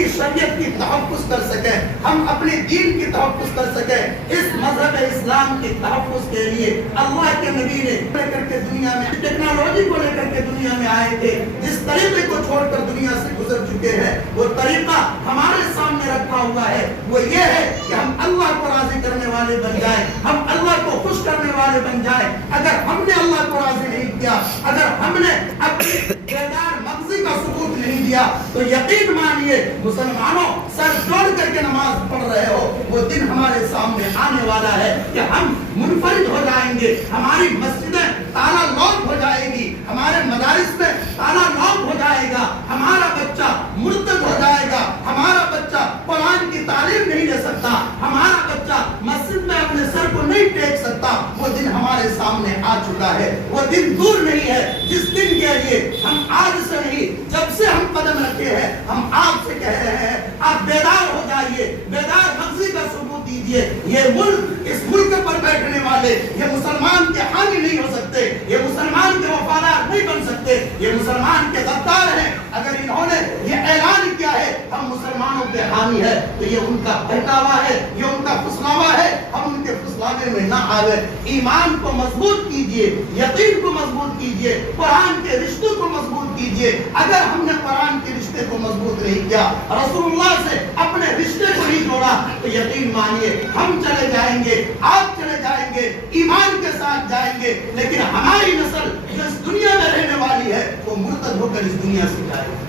اپنی شریعت کی تحفظ کر سکیں، ہم اپنے دین کی تحفظ کر سکیں۔ اس مذہب اسلام کی تحفظ کے لیے اللہ کے نبی نے لے کر کے دنیا میں ٹیکنالوجی کو لے کر کے دنیا میں آئے تھے، جس طریقے کو چھوڑ کر دنیا سے گزر چکے ہیں، وہ طریقہ ہمارے سامنے رکھا ہوا ہے۔ وہ یہ ہے کہ ہم اللہ کو راضی کرنے والے بن جائیں، ہم اللہ کو خوش کرنے والے بن جائیں۔ اگر ہم نے اللہ کو راضی نہیں کیا، اگر ہم نے اپنی بیدار مغزی کا ثبوت نہیں دیا، تو یقین مانیے مسلمانوں، سر جوڑ کر کے نماز پڑھ رہے ہو، وہ دن ہمارے سامنے آنے والا ہے کہ ہم منفرد ہو جائیں گے، ہماری مسجدیں تالا لوک ہو جائے گی، ہمارے مدارس میں تالا لوک ہو جائے گا، ہمارا بچہ مرتد ہو جائے گا، ہمارا بچہ قرآن کی تعلیم نہیں لے سکتا، ہمارا بچہ مسجد میں اپنے سر کو نہیں ٹیک سکتا۔ وہ دن ہمارے سامنے آ چکا ہے، وہ دن دور نہیں ہے جس دن کے لیے ہم آج سے نہیں، جب سے ہم قدم رکھے ہیں، ہم آپ سے کہہ رہے ہیں آپ بیدار ہو جائیے، بیدار مغزی کا ثبوت دیجئے۔ یہ ملک، اس ملک پر بیٹھنے والے یہ مسلمان کے حامی نہیں ہو سکتے، یہ مسلمان کے وفادار نہیں بن سکتے، یہ مسلمان کے غدار ہیں۔ اگر انہوں نے یہ اعلان کیا ہے ہم مسلمانوں کے حامی ہے، تو یہ ان کا بہکاوا ہے، یہ ان کا پھسلاوا ہے، ہم ان کے پھسلانے میں نہ آوے۔ ایمان کو مضبوط کیجئے، یقین کو مضبوط کیجئے، قرآن کے رشتوں کو مضبوط کیجئے۔ اگر ہم نے قرآن کے رشتے کو مضبوط نہیں کیا، رسول اللہ سے اپنے رشتے کو نہیں جوڑا، تو یقین مانیے ہم چلے جائیں گے، آپ چلے جائیں گے، ایمان کے ساتھ جائیں گے، لیکن ہماری نسل جو اس دنیا میں رہنے والی ہے وہ مرتد ہو کر اس دنیا سے جائے گی۔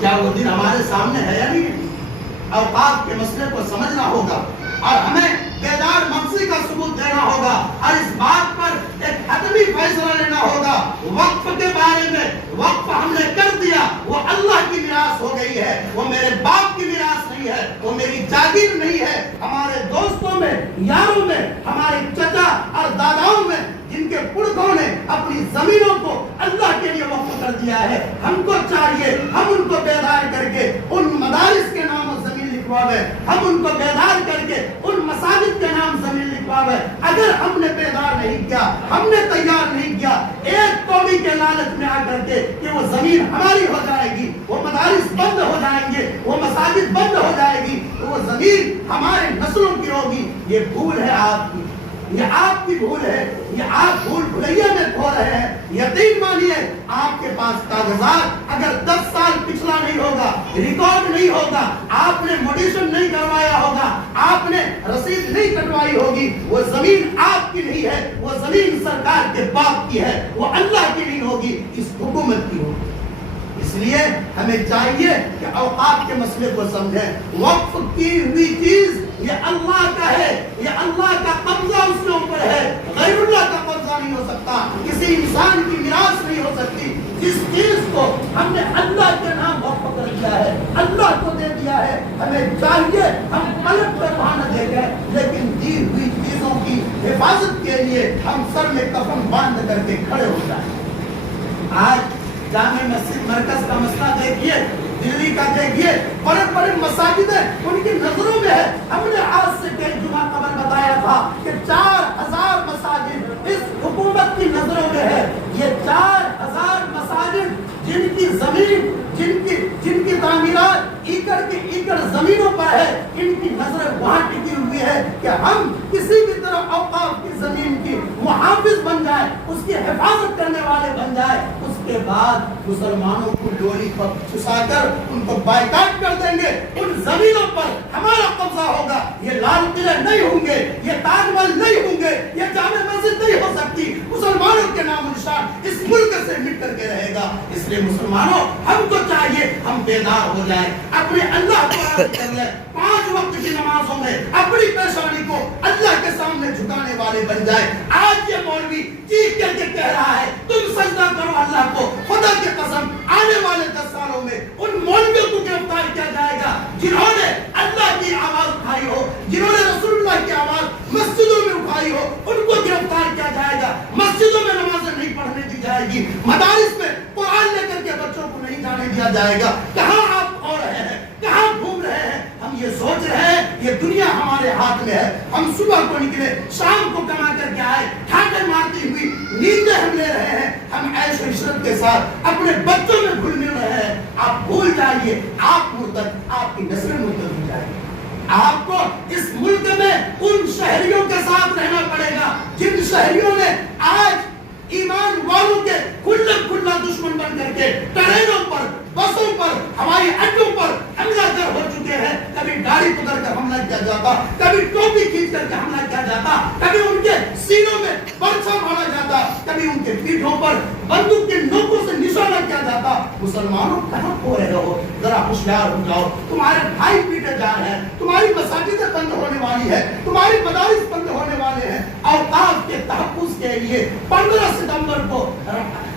کیا وہ دن ہمارے سامنے ہے یا نہیں؟ اوقات کے مسئلے کو سمجھنا ہوگا اور ہمیں بیدار مغزی کا ثبوت دینا ہوگا، اور اس بات پر ایک حتمی فیصلہ لینا ہوگا۔ وقف کے بارے میں وقف ہم نے کر دیا، وہ اللہ کی میراث ہو گئی ہے، وہ میرے باپ کی میراث نہیں ہے، وہ میری جاگیر نہیں ہے۔ ہمارے دوستوں میں، یاروں میں، ہمارے چچا اور داداؤں میں جن کے پرکھوں نے اپنی زمینوں کو اللہ کے لیے وقف کر دیا ہے، ہم کو چاہیے ہم ان کو بیدار کر کے ان مدارس کے نام زمین لکھواوے، ہم ان کو بیدار کر کے ان مساجد کے نام زمین لکھواوے۔ اگر ہم نے بیدار نہیں کیا، ہم نے تیار نہیں کیا، ایک قومی کے لالچ میں آ کر کے کہ وہ زمین ہماری ہو جائے گی، وہ مدارس بند ہو جائیں گے، وہ مساجد بند ہو جائے گی، تو وہ زمین ہمارے نسلوں کی ہوگی، یہ بھول ہے آپ کی، یہ آپ کی بھول ہے، یہ آپ بھول بھلیا میں کھو رہے ہیں۔ یقین مانیے آپ کے پاس کاغذات اگر 10 سال پچھلا نہیں ہوگا، ریکارڈ نہیں ہوگا، آپ نے موڈیشن نہیں کروایا ہوگا، آپ نے رسید نہیں کٹوائی ہوگی، وہ زمین آپ کی نہیں ہے، وہ زمین سرکار کے باپ کی ہے، وہ اللہ کی نہیں ہوگی، اس حکومت کی ہوگی۔ اس لیے ہمیں چاہیے کہ اوقات کے مسئلے کو سمجھیں۔ وقف کی ہوئی چیز یہ اللہ کا ہے، یہ اللہ کا قبضہ اس کے اوپر ہے، غیر اللہ کا قبضہ نہیں ہو سکتا، کسی انسان کی میراث نہیں ہو سکتی۔ جس چیز کو ہم نے اللہ کے نام وقف کر دیا ہے، اللہ کو دے دیا ہے، ہمیں چاہیے ہم پلٹ پہ وہاں نہ دیکھیں، لیکن دی ہوئی چیزوں کی حفاظت کے لیے ہم سر میں کفن باندھ کر کے کھڑے ہو جائیں۔ آج جامع مسجد مرکز کا مسئلہ دیکھیے، دلی کا دیکھیے، بڑے بڑے مساجدیں ان کی نظروں میں ہے۔ ہم نے آج سے کئی جمعہ قبل بتایا تھا کہ 4000 مساجد اس حکومت کی نظروں میں ہے۔ یہ 4000 مساجد جن کی زمین، جن کی تعمیرات ایکڑ کی ایکڑ زمینوں پر ہے، ان کی نظر وہاں ٹکی ہوئی ہے کہ ہم کسی بھی طرح اوقاف کی زمین کی محافظ بن جائے، اس کی حفاظت کرنے والے بن جائے۔ اس کے بعد مسلمانوں کو ڈولی پر چھسا کر ان کو بائیکاٹ کر دیں گے، ان زمینوں پر ہمارا قبضہ ہوگا۔ یہ لال قلعے نہیں ہوں گے، یہ تاج محل نہیں ہوں گے، یہ جامع مسجد نہیں ہو سکتی، مسلمانوں کے نام و نشان اس ملک سے مٹ کر کے رہے گا۔ اس لیے مسلمانوں ہم کو چاہیے ہم بیدار ہو جائیں، اپنے اللہ کو راضی کر لیں، 5 وقت کی نمازوں میں اپنی پیشانی کو اللہ کے سامنے جھکانے والے بن جائیں۔ آج یہ مولوی چیخ کر کے کہہ رہا ہے تم سجدہ کرو اللہ کو، خدا کی قسم آنے والے 10 سالوں میں ان مولویوں کو گرفتار کیا جائے گا جنہوں نے اللہ کی آواز اٹھائی ہو، جنہوں نے رسول اللہ کی آواز مسجدوں میں اٹھائی ہو، ان کو گرفتار کیا جائے گا۔ مسجدوں میں نمازیں نہیں پڑھنے دی جائے گی، مدارس میں قرآن لے کر کے بچوں کو نہیں جانے دیا جائے گا۔ کہاں آپ کھو رہے ہیں، کہاں گھوم رہے ہیں؟ ہم یہ سوچ رہے ہیں یہ دنیا ہمارے ہاتھ میں ہے، ہم صبح کو نکلے، شام کو کما کر کے آئے، ٹھاٹے مارتی ہوئی نیندیں ہم لے رہے ہیں، ہم عیش و عشرت کے ساتھ اپنے بچوں میں گھل مل رہے ہیں۔ آپ بھول جائیے آپ مرتد، آپ کی نسل مرتد ہو جائے گی۔ آپ کو اس ملک میں ان شہریوں کے ساتھ رہنا پڑے گا جن شہریوں نے آج ایمان والوں کے کھلا دشمن بن کر کے ٹرینوں پر، بسوں پر، ہوائی اڈوں پر حملہ کر ہو چکے ہیں۔ کبھی گاڑی پکڑ کر حملہ کیا جاتا، کبھی ٹوپی کھینچ کر کے حملہ کیا جاتا، کبھی ان کے سینوں میں برچھا مارا جاتا، کبھی ان کے پیٹھوں پر بندوق کے نوکوں سے نشانہ کیا جاتا۔ مسلمانوں کہاں کھو رہے ہو؟ ذرا ہوشیار ہو جاؤ، تمہارے بھائی پیٹے جا رہے ہیں، تمہاری مساجدیں بند ہونے والی ہے، تمہاری مدارس بند ہونے والے ہیں۔ اوقاف کے تحفظ کے لیے 15 ستمبر کو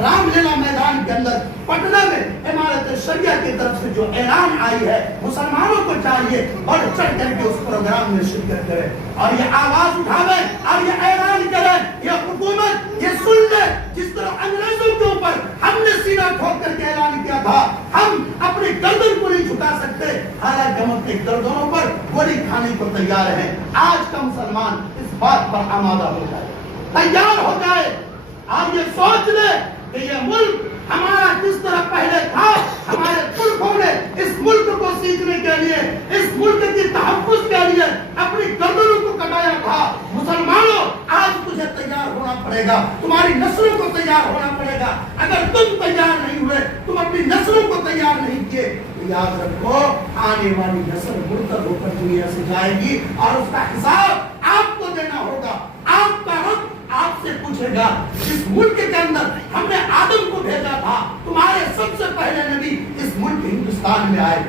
رام لیلا میدان کے اندر پٹنہ میں امارت شریعہ کی طرف سے جو اعلان آئی ہے، مسلمانوں کو چاہیے بڑھ چڑھ کر کے اس پروگرام میں شرکت کریں اور یہ آواز اٹھاویں اور یہ اعلان کریں۔ یہ حکومت یہ سن لے، جس طرح انگریزوں کے اوپر ہم نے سینہ ٹھوک کر کے اعلان کیا تھا، ہم اپنی گردن کو نہیں جھکا سکتے، حالانکہ ہم اپنی گردنوں پر گولی کھانے کو تیار ہیں۔ آج کا مسلمان اس بات پر آمادہ ہو جائے، تیار ہو جائے اور یہ سوچ لے کہ یہ ملک ہمارا جس طرح پہلے تھا، ہمارے پرکھوں نے اس ملک کو سیکھنے کے لیے، اس ملک کی تحفظ کے لیے اپنی گردنوں کو کٹایا تھا۔ مسلمانوں آج تجھے تیار ہونا پڑے گا، تمہاری نسلوں کو تیار ہونا پڑے گا۔ اگر تم تیار نہیں ہوئے، تم اپنی نسلوں کو تیار نہیں کیے، تو یاد رکھو آنے والی نسل مرتد ہو کر دنیا سے جائے گی اور اس کا حساب آپ کو دینا ہوگا۔ آپ کا رب آپ سے پوچھے گا، جس ملک کے اندر ہم نے آدم کو بھیجا تھا، تمہارے سب سے پہلے نبی اس ملک ہندوستان میں آئے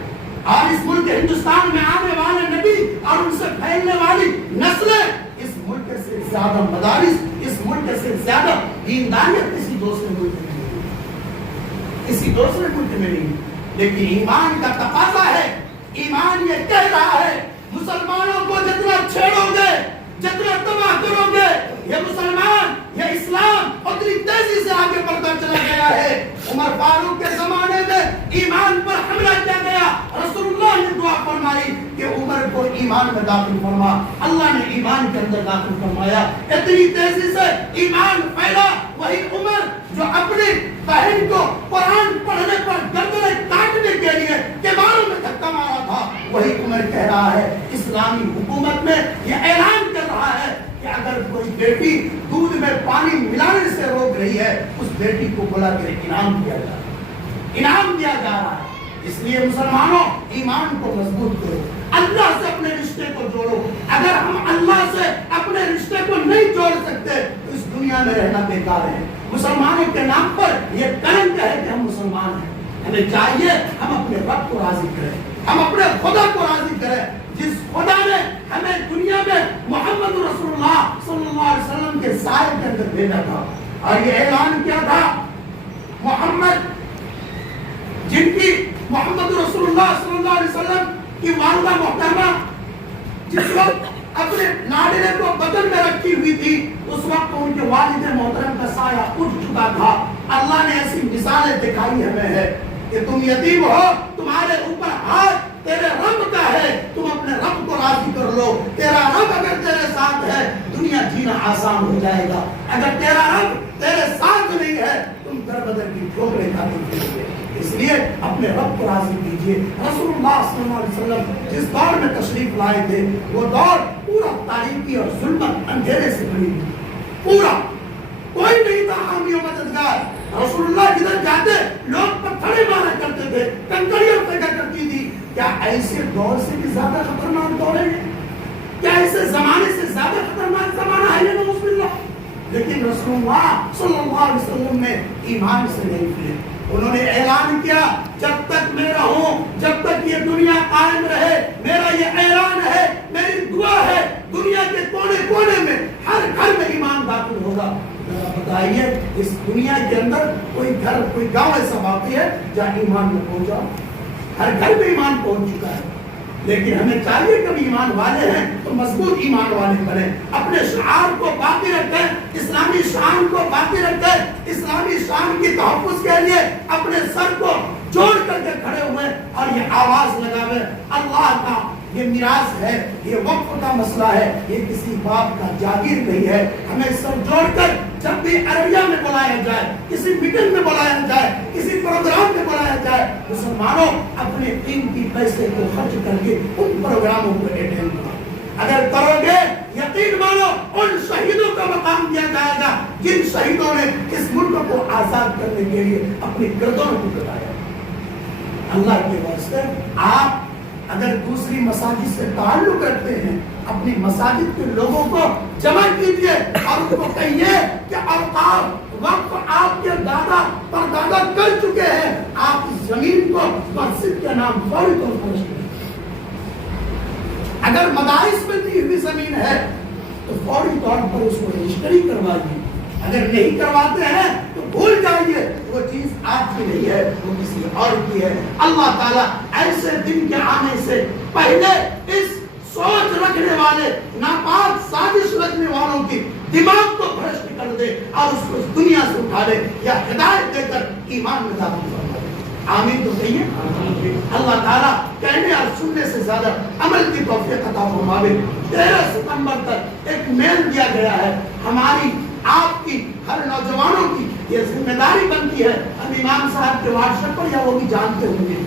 اور اس ملک ہندوستان میں آنے والے نبی اور ان سے پھیلنے والی نسلیں، اس ملک سے زیادہ مدارس، اس ملک سے زیادہ دینداریت کسی دوسرے ملک میں نہیں، کسی دوسرے ملک میں نہیں۔ لیکن ایمان کا تقاضا ہے، ایمان یہ کہہ رہا ہے مسلمانوں کو جتنا چھیڑو گے، جتنا تباہ کرو گے، یہ مسلمان، یہ اسلام اتنی تیزی سے آگے بڑھتا چلا گیا ہے۔ عمر فاروق کے زمانے میں ایمان پر حملہ کیا گیا، رسول اللہ نے دعا فرمائی کہ عمر کو ایمان میں داخل فرما، اللہ نے ایمان کے اندر داخل فرمایا۔ اتنی تیزی سے ایمان پھیلا، وہی عمر جو اپنی بہن کو قرآن پڑھنے پر گردنیں کاٹنے کے لیے دیواروں میں دھکا مارا تھا، وہی عمر کہہ رہا ہے اسلامی حکومت میں یہ اعلان کر رہا ہے کہ اگر کوئی بیٹی دودھ میں پانی ملانے سے روک رہی ہے، اس بیٹی کو بلا کر انعام دیا جا رہا ہے، انعام دیا جا رہا ہے۔ اس لیے مسلمانوں ایمان کو مضبوط کرو، اللہ سے اپنے رشتے کو جوڑو۔ اگر ہم اللہ سے اپنے رشتے کو نہیں جوڑ سکتے تو اس دنیا میں رہنا بیکار ہے۔ مسلمانوں کے نام پر یہ کلنک ہے کہ ہم مسلمان ہیں۔ ہمیں چاہیے ہم اپنے رب کو راضی کریں، ہم اپنے خدا کو راضی کریں، جس خدا نے ہمیں دنیا میں محمد رسول اللہ صلی اللہ علیہ وسلم کے سائے کے اندر بھیجا تھا اور یہ اعلان کیا تھا، محمد جن کی محمد رسول اللہ صلی اللہ علیہ وسلم کی والدہ محترمہ جس وقت اپنے لاڈلے کو بدن میں رکھی ہوئی تھی، اس وقت ان کے والد محترم کا سایہ اٹھ چکا تھا۔ اللہ نے ایسی مثالیں دکھائی ہمیں ہے کہ تم یتیم ہو، تمہارے اوپر ہاتھ تیرے رب کا ہے، تم اپنے رب کو راضی کر لو۔ تیرا رب اگر تیرے ساتھ ہے دنیا جینا آسان ہو جائے گا، اگر تیرا رب تیرے ساتھ نہیں ہے تم در بدر کی ٹھوکریں کھاتے پھرو گے۔ اس لیے اپنے رب کو راضی کیجیے۔ رسول اللہ صلی اللہ علیہ وسلم جس دور میں تشریف لائے تھے وہ دور پورا تاریکی اور ظلمت اندھیرے سے بھری ہوئی، پورا کوئی نہیں تھا حامی و مددگار۔ رسول اللہ جدھر جاتے لوگ پتھریں مارا کرتے تھے، کنکریاں پھینکا کرتی تھی۔ کیا ایسے دور سے بھی زیادہ خطرناک دور ہے؟ کیا ایسے زمانے سے زیادہ خطرناک زمانہ ہے؟ نعوذ باللہ۔ لیکن رسول اللہ صلی اللہ علیہ وسلم نے ایمان سے نہیں کیے، انہوں نے اعلان کیا جب تک میں رہوں، جب تک یہ دنیا قائم رہے، میرا یہ اعلان ہے، میری دعا ہے، دنیا کے کونے کونے میں ہر گھر میں ایمان داخل ہوگا۔ بتائیے اس دنیا کے اندر کوئی گھر کوئی گاؤں ایسا باقی ہے جہاں ایمان نہ پہنچا؟ ہر گھر میں ایمان پہنچ چکا ہے۔ لیکن ہمیں چاہیے کہ ایمان والے ہیں تو مضبوط ایمان والے بنیں، اپنے شعار کو باقی رکھیں، اسلامی شان کو باقی رکھیں، اسلامی شان کی تحفظ کے لیے اپنے سر کو جوڑ کر کے کھڑے ہوئے اور یہ آواز لگاوے، اللہ کا یہ میراث ہے، یہ وقف کا مسئلہ ہے، یہ کسی باپ کا جاگیر نہیں ہے۔ ہمیں سر جوڑ کر جب بھی ارڑیا میں بلایا جائے، کسی میٹنگ میں بلایا جائے، کسی پروگرام میں بلایا جائے، مسلمانوں اپنے قیمتی پیسے کو خرچ کر کے ان پروگراموں کو اٹینڈ کرو۔ اگر کرو گے یقین مانو ان شہیدوں کا مقام دیا جائے گا جن شہیدوں نے اس ملک کو آزاد کرنے کے لیے اپنی گردنوں کو کٹایا۔ اللہ کے واسطے آپ اگر دوسری مساجد سے تعلق رکھتے ہیں، اپنی مساجد کے لوگوں کو جمع کیجیے اور ان کو کہیے کہ اوقاف وقت آپ کے دادا پر دادا کر چکے ہیں، آپ اس زمین کو مسجد کے نام فوری طور پر رکھیں۔ اگر مدارس میں دی ہوئی زمین ہے تو فوری طور پر اس کو رجسٹری کروائیے، اگر نہیں کرواتے ہیں تو بھول جائیے، وہ چیز آپ کی نہیں ہے، وہ کسی اور کی ہے۔ اللہ تعالیٰ ایسے دن کے آنے سے پہلے اس سوچ رکھنے والے، ناپاک سازش رکھنے والوں کی دماغ کو بھرشٹ کر دے اور اس کو اس دنیا سے اٹھا دے یا ہدایت دے کر ایمان میں داخل فرما دے۔ آمین تو کہیے۔ اللہ تعالیٰ کہنے اور سننے سے زیادہ عمل کی توفیق عطا فرمائے۔ 13 ستمبر تک ایک میل دیا گیا ہے، ہماری آپ کی ہر نوجوانوں کی یہ ذمہ داری بنتی ہے، ہم امام صاحب کے واٹس ایپ پر یا وہ بھی جانتے ہوں گے،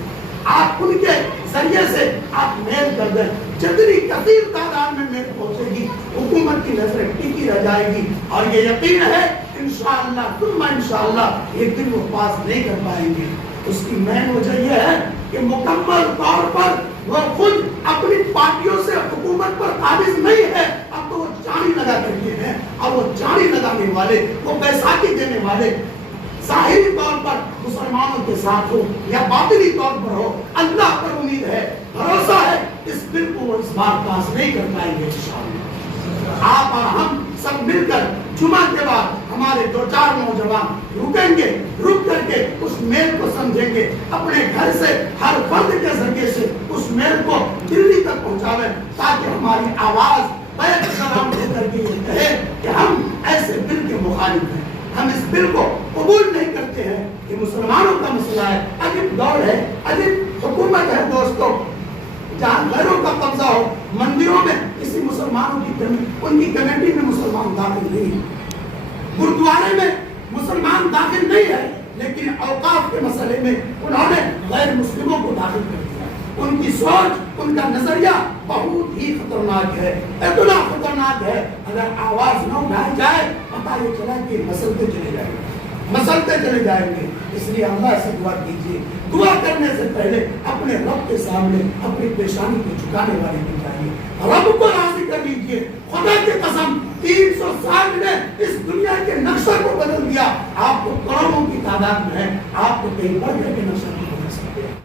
آپ ان کے ذریعے سے آپ میل کر دیں، جتنی کثیر تعداد میں میل پہنچے گی حکومت کی نظر ٹکی رہ جائے گی، اور یہ یقین ہے انشاءاللہ ثم انشاءاللہ ایک دن وہ پاس نہیں کر پائیں گے۔ اس کی مین وجہ یہ ہے کہ مکمل طور پر وہ خود اپنی پارٹیوں سے حکومت پر قابض نہیں ہے، اب تو وہ چاڑی لگا کر کے ہیں، اور وہ چاڑی لگانے والے، وہ بیساکھی دینے والے ظاہری طور پر مسلمانوں کے ساتھ ہو یا باطنی طور پر ہو، اللہ پر امید ہے، بھروسہ ہے، اس بل کو وہ اس بار پاس نہیں کر پائیں گے انشاءاللہ۔ آپ اور ہم سب مل کر جمعہ کے بعد ہمارے 2-4 نوجوان رکیں گے، رک کر کے اس میل کو سمجھیں گے، اپنے گھر سے ہر فرد کے ذریعے سے اس میل کو دلی تک پہنچاویں، تاکہ ہماری آواز بیک گراؤنڈ ہو کر کے یہ کہے کہ ہم ایسے بل کے مخالف ہیں، ہم اس بل کو قبول نہیں کرتے ہیں، یہ مسلمانوں کا مسئلہ ہے۔ عجیب دور ہے، عجیب حکومت ہے دوستو، جہاں گھروں کا قبضہ ہو، مندروں میں کسی مسلمانوں کی ان کی کمیٹی میں مسلمان داخل نہیں ہے، گردوارے میں مسلمان داخل نہیں ہے، لیکن اوقاف کے مسئلے میں انہوں نے غیر مسلموں کو داخل کر دیا۔ ان کی سوچ، ان کا نظریہ بہت ہی خطرناک ہے، اتنا خطرناک ہے اگر آواز نہ اٹھائی جائے پتہ یہ چلا کہ مسلتے چلے جائیں گے، مسلتے چلے جائیں گے۔ اس لیے اللہ سے دعا کیجیے، دعا کرنے سے پہلے اپنے رب کے سامنے اپنی پیشانی کو جھکانے والے بن جائیے، رب کو راضی کر لیجیے۔ خدا کی قسم 300 سال نے اس دنیا کے نقشہ کو بدل دیا، آپ کو کروڑوں کی تعداد میں ہے، آپ کو کہیں بڑھ کے نقشہ